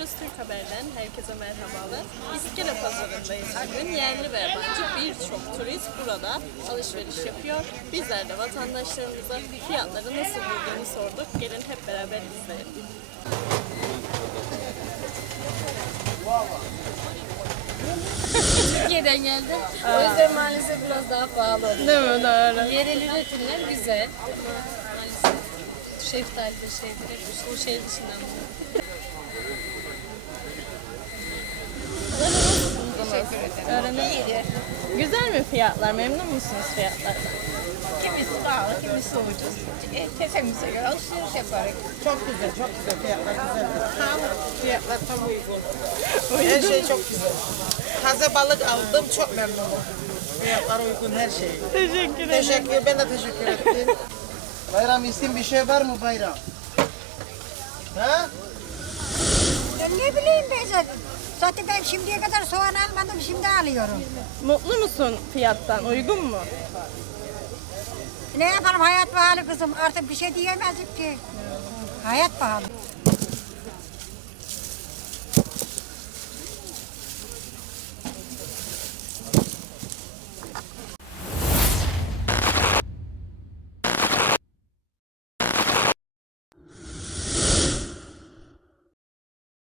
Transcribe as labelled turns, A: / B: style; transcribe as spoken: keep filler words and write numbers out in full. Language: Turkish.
A: Burası Türk Haber'den herkese merhabalar. İskele Pazarı'ndayız bugün. Yerli ve yabancı birçok turist burada alışveriş yapıyor. Bizler de vatandaşlarımıza fiyatları nasıl bulduğunu sorduk. Gelin hep beraber izleyelim.
B: Türkiye'den geldim. O yüzden maalesef biraz daha pahalı oluyor.
A: Değil mi? Doğru.
B: Yerel üretimler güzel. Ama maalesef şeftalidir, şeydir, hep bu şey dışından.
A: Teşekkür ederim. İyidir. Güzel mi fiyatlar? Memnun musunuz fiyatlardan?
C: Kimisi pahalı, kimisi ucuz. E, kesemize göre alışveriş yaparız.
D: Çok güzel, çok güzel. Fiyatlar güzel. Tam fiyatlar tam uygun. Her şey çok güzel. Taze balık aldım, çok memnunum. Fiyatlar uygun, her şey.
A: Teşekkür ederim.
D: Teşekkür, ben de teşekkür ederim. Bayram isim bir şey var mı bayram? Ha?
E: Ya ne bileyim ben zaten. Zaten ben şimdiye kadar soğan almadım, şimdi alıyorum.
A: Mutlu musun fiyattan? Uygun mu?
E: Ne yapalım, hayat pahalı kızım. Artık bir şey diyemezdik ki. Hayat pahalı.